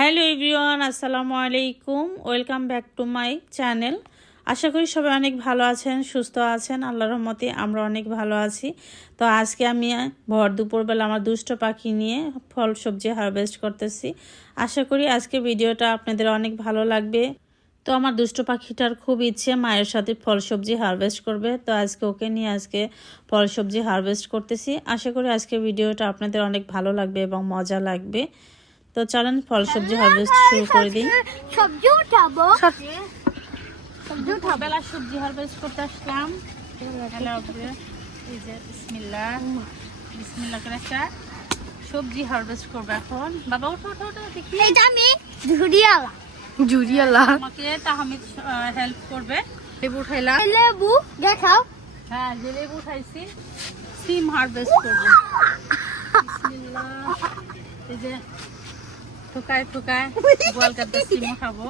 Hello everyone, আসসালামু আলাইকুম। Welcome back to my channel. আশা করি সবাই অনেক ভালো আছেন, সুস্থ আছেন। আল্লাহর রহমতে আমরা অনেক ভালো আছি। তো আজকে আমি ভর দুপুরবেলা আমার দুষ্ট পাখি নিয়ে ফল সবজি হারভেস্ট করতেছি। আশা করি আজকে ভিডিওটা আপনাদের অনেক ভালো লাগবে। তো আমার দুষ্ট পাখিটার খুব ইচ্ছে মায়ের সাথে ফল সবজি হারভেস্ট করবে। তো আজকে ওকে নিয়ে ফল সবজি হারভেস্ট করতেছি। আশা করি আজকে ভিডিওটা আপনাদের অনেক ভালো লাগবে এবং মজা লাগবে। তো চলেন ফল সবজি হারভেস্ট শুরু করে দিই। সবজি উঠাবো, সবজি উঠাবেলা সবজি হারভেস্ট করতে আসলাম। এই যে বিসমিল্লাহ বিসমিল্লাহ করে একটা সবজি হারভেস্ট করবো এখন। বাবা ওঠো ওঠো ওঠো দেখি। এটা আমি ঝুরিয়ালা আমাকে তাহমিদ হেল্প করবে। লেবু উঠাইলাম। লেবু দেখাও। হ্যাঁ, যে লেবু উঠাইছি সিম হারভেস্ট করবো। বিসমিল্লাহ। এই যে থুকায় থুকায় গোয়াল কাটা সিম উঠাবো।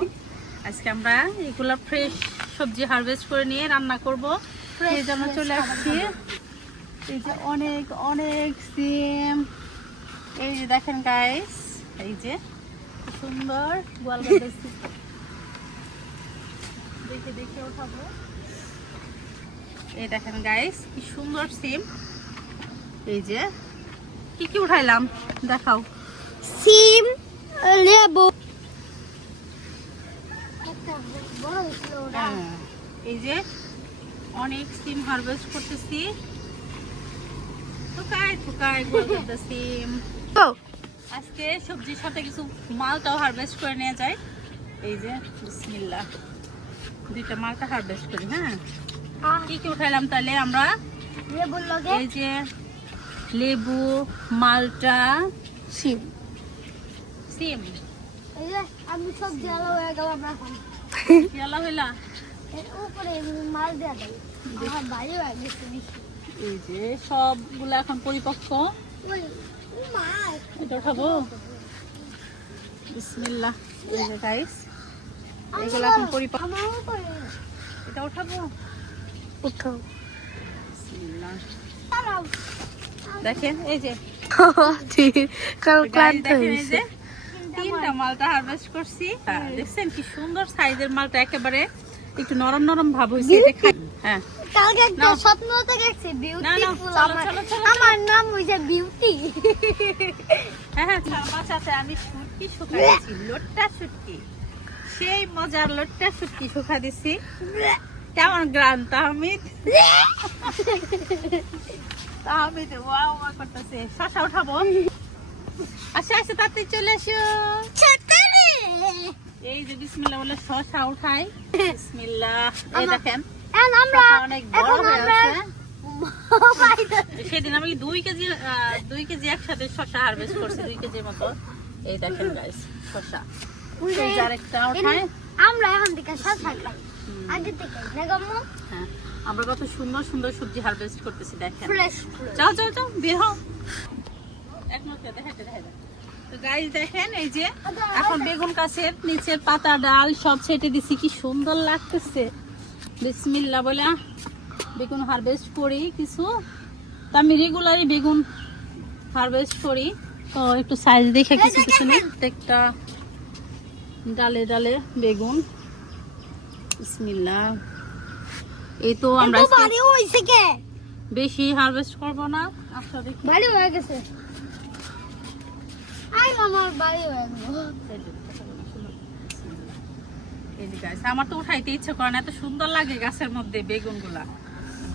আজকে আমরা এগুলা ফ্রেশ সবজি হারভেস্ট করে নিয়ে রান্না করবো। এই যে আমরা চলে আসছি। এই যে অনেক অনেক সিম। এই যে দেখেন গাইস, এই যে সুন্দর গোয়াল কাটা সিম দেখে দেখে উঠাবো। এই দেখেন গাইস কি সুন্দর সিম। এই যে কি কি উঠাইলাম দেখাও। সিম, লেবু, এই যে অনেক সিম হারভেস্ট করতেছি। থুকায় থুকায় গোল করতে সিম। আজকে সবজির সাথে কিছু মালটাও হারভেস্ট করে নিয়ে যায়। এই যে বিসমিল্লাহ, দুইটা মালটা হারভেস্ট করি। হ্যাঁ, কি কি উঠাইলাম তাহলে আমরা? লেবুর লগে এই যে লেবু, মালটা, সিম। সিম। এই যে আমি সবজি আলা হয়ে গেলাম এখন। খেলা হইলা। এর উপরে মাল দেয়া দেয়। আমার বাড়ি হয়ে গেছে বেশি। এই যে সবগুলো এখন পরিপক্ক। ওই মা এটা উঠাবো। বিসমিল্লাহ। এই যে গাইস এগুলো এখন পরিপক্ক। আমার উপরে এটা উঠাবো। উঠাও। বিসমিল্লাহ। দাঁড়াও। দেখেন এই যে কাল গাইস দেখেন এই যে তিনটা মালটা হারভেস্ট করছি। দেখছেন কি সুন্দর সাইজের মালটা, একেবারে একটু নরম নরম ভাব হইছে। এটা খাই। হ্যাঁ, কালকে একটা নাও। স্বপ্ন দেখছি না, বিউটিফুল। চলো, চলো, চলো, আমার নাম হইছে বিউটি। হ্যাঁ হ্যাঁ, আমার সাথে আমি শুটকি শুকাইছি, লোট্টা শুটকি, সেই মজার লোট্টা শুটকি শুকা দিছি। কেমন গ্রান তাহমিদ? তাহমিদ ওয়াও ওয়া করতেছে। শসা উঠাবো। আচ্ছা আচ্ছা, তাড়াতাড়ি চলে আসো। এই যে বিসমিল্লাহ বলে শসা উঠাই। বিসমিল্লাহ। এই দেখেন আমরা শসা অনেক বড় এখন হয়ে আমরা আছে। সেদিন আমি 2 কেজি একসাথে শসা হারভেস্ট করছি, 2 কেজির মতো। এই দেখেন গাইস শসা। এই যে আরেকটা উঠাই। আমরা এখন থেকে শসা খাই। আগে থেকে না গম্মু? হ্যাঁ, আমরা কত সুন্দর সুন্দর সবজি হারভেস্ট করতেছি দেখেন। ফ্রেশ। যাও যাও যাও, বের হও। এক মিনিট দেখাইতে। তো গাইস দেখেন এই যে এখন বেগুন গাছের নিচের পাতা ডাল সব ছেটে দিছি, কি সুন্দর লাগতেছে। বিসমিল্লাহ বলে বেগুন হারভেস্ট করি কিছু। তো আমি রেগুলারই বেগুন হারভেস্ট করি। তো একটু সাইজ দেখে কিছু কিছু নেই। প্রত্যেকটা ডালে ডালে বেগুন। বিসমিল্লাহ। এই তো আমরা এটা বাড়ি হইছে কে? বেশি হারভেস্ট করব না। আচ্ছা দেখি। বাড়ি হয়ে গেছে। আই আমার বাড়ি হয়ে গেল। এই যে গাছ আমার তো উঠাইতে ইচ্ছে করে না, এত সুন্দর লাগে গাছের মধ্যে বেগুনগুলা,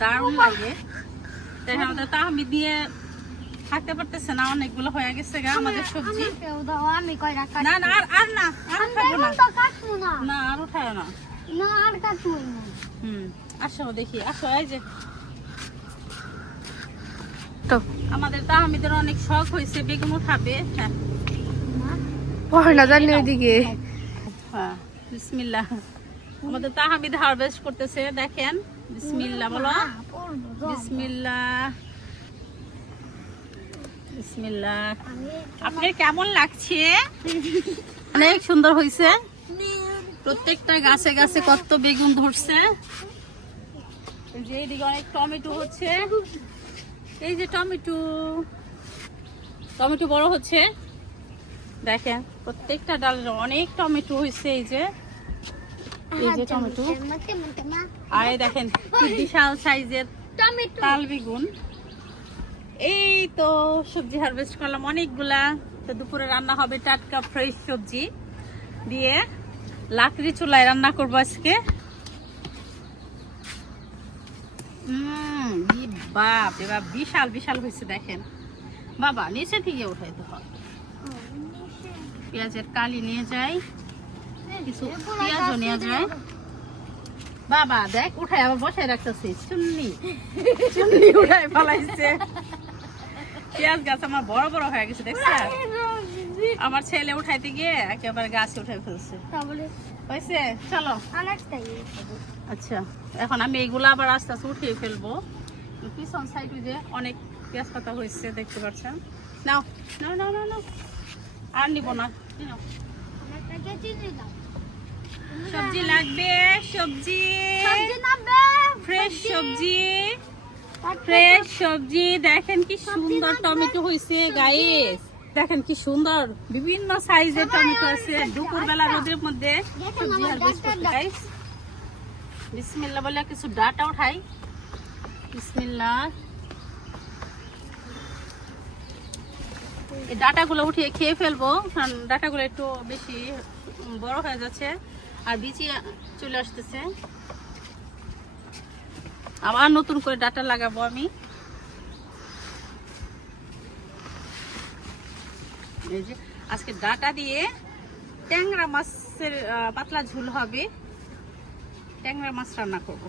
দারুণ লাগে। তাই আমাদের তাহমিদ দিয়ে থাকতে পারতেছে না, অনেকগুলো হয়ে গেছে গা আমাদের সবজি। আমাকেও দাও, আমি কয়টা কাটবো। না না আর না, আর আমি খাবো না। বেগুন তো কাটবো না। না আর উঠায় না। না আর কাটবো না। আসো দেখি, আসো। এই যে আমাদের তাহমিদের অনেক শখ হয়েছে বেগুন উঠাবে। হ্যাঁ না জানি ওইদিকে। হ্যাঁ, বিসমিল্লাহ। আমাদের তাহমিদ হারভেস্ট করতেছে দেখেন। বিসমিল্লাহ বলো। বিসমিল্লাহ বিসমিল্লাহ। আপনার কেমন লাগছে? অনেক সুন্দর হয়েছে। প্রত্যেকটা গাছে গাছে কত বেগুন ধরছে। এই যে এইদিকে অনেক টমেটো হচ্ছে। এই যে টমেটো বড় হচ্ছে। দেখেন প্রত্যেকটা ডালের অনেক টমেটো হয়েছে। এই যে টমেটো, আর এই দেখেন কি বিশাল সাইজের টমেটো তাল বেগুন। এই তো সবজি হারভেস্ট করলাম অনেকগুলা। তো দুপুরে রান্না হবে টাটকা ফ্রেশ সবজি দিয়ে, লাকড়ি চুলায় রান্না করবো আজকে। বাপ রে বাপ, বিশাল বিশাল হয়েছে দেখেন। বাবা নিচে থেকে উঠাই তো হবে। পেঁয়াজের কালি নিয়ে যাই, কিছু পেঁয়াজও নিয়ে যায়। বাবা দেখ উঠাই আবার বসায় রাখতেছি, চুন্নি চুন্নি উঠাই ফলাইছে। পেঁয়াজ গাছ আমার বড় বড় হয়ে গেছে দেখছে। আমার ছেলে উঠাইতে গিয়ে একেবারে গাছে উঠাই ফেলছে। হয়েছে, চলো। আচ্ছা এখন আমি এইগুলো আবার আস্তে আস্তে উঠিয়ে ফেলবো। পিছন সাইডে যে অনেক পেঁয়াজ পাতা হয়েছে দেখতে পাচ্ছেন। নাও নাও নাও নাও নাও, আর নিব না। সবজি লাগবে, সবজি ফ্রেশ সবজি, ফ্রেশ সবজি। দেখেন কি সুন্দর টমেটো হয়েছে গাইস, দেখেন কি সুন্দর বিভিন্ন সাইজের টমেটো আছে। দুপুরবেলা রোদের মধ্যে সবজি হারভেস্ট করতে গাইস। বিসমিল্লাহ বলে কিছু ডাটা উঠাই। বিসমিল্লাহ। এই ডাটাগুলো উঠিয়ে খেয়ে ফেলবো, কারণ ডাটাগুলো একটু বেশি বড় হয়ে যাচ্ছে আর বিচি চলে আসতেছে। আবার নতুন করে ডাটা লাগাবো আমি। এই যে আজকে ডাটা দিয়ে ট্যাংরা মাছের পাতলা ঝোল হবে। ট্যাংরা মাছ রান্না করব,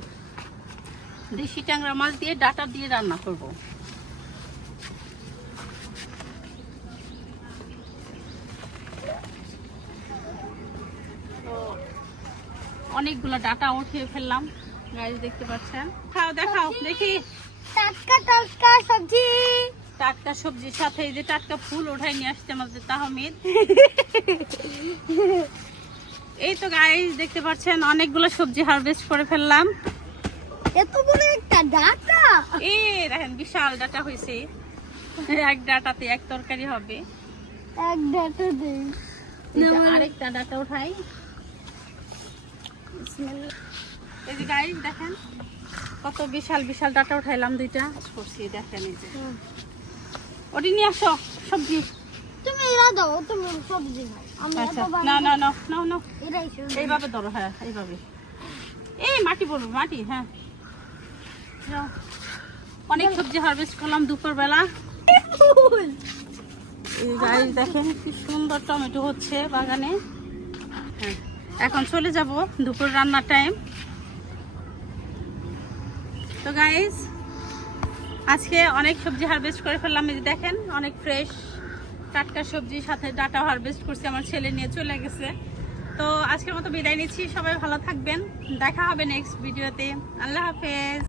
দেশি ট্যাংরা মাছ দিয়ে ডাটা দিয়ে রান্না করব। অনেকগুলো ডাটা উঠিয়ে ফেললাম গাইস, দেখতে পাচ্ছেন। খাও দেখাও দেখি। টাটকা টাটকা সবজি, টাটকা সবজির সাথে এই যে টাটকা ফুল উঠাই নিয়ে আসছে আমাদের তাহমিদ। এই তো গাইস দেখতে পাচ্ছেন অনেকগুলো সবজি হারভেস্ট করে ফেললাম। এত বড় একটা ডাটা, এই দেখেন বিশাল ডাটা হয়েছে। এক ডাটাতে এক তরকারি হবে। এক ডাটা দেই। আরেকটা ডাটা উঠাই। এই যে গাইস দেখেন কত বিশাল বিশাল ডাটা উঠাইলাম, দুইটা করছি দেখেন। এই যে ওটি নিয়ে আসো সবজি। তুমি এরা দাও, তুমি সবজি নাও। আমি আচ্ছা এত না না না না না, এরাই সবজি। এইভাবে ধরো। হ্যাঁ এইভাবে। এই মাটি পড়বে, মাটি। হ্যাঁ যাও। অনেক সবজি হারভেস্ট করলাম দুপুরবেলা। এই গাইস দেখেন কি সুন্দর টমেটো হচ্ছে বাগানে। হ্যাঁ এখন চলে যাব দুপুর রান্নার টাইম। তো গাইস আজকে অনেক সবজি হারভেস্ট করে ফেললাম। এই যে দেখেন অনেক ফ্রেশ টাটকা সবজির সাথে ডাটা হারভেস্ট করছি, আমার ছেলে নিয়ে চলে গেছে। তো আজকের মতো বিদায় নিচ্ছি, সবাই ভালো থাকবেন, দেখা হবে নেক্সট ভিডিওতে। আল্লাহ হাফেজ।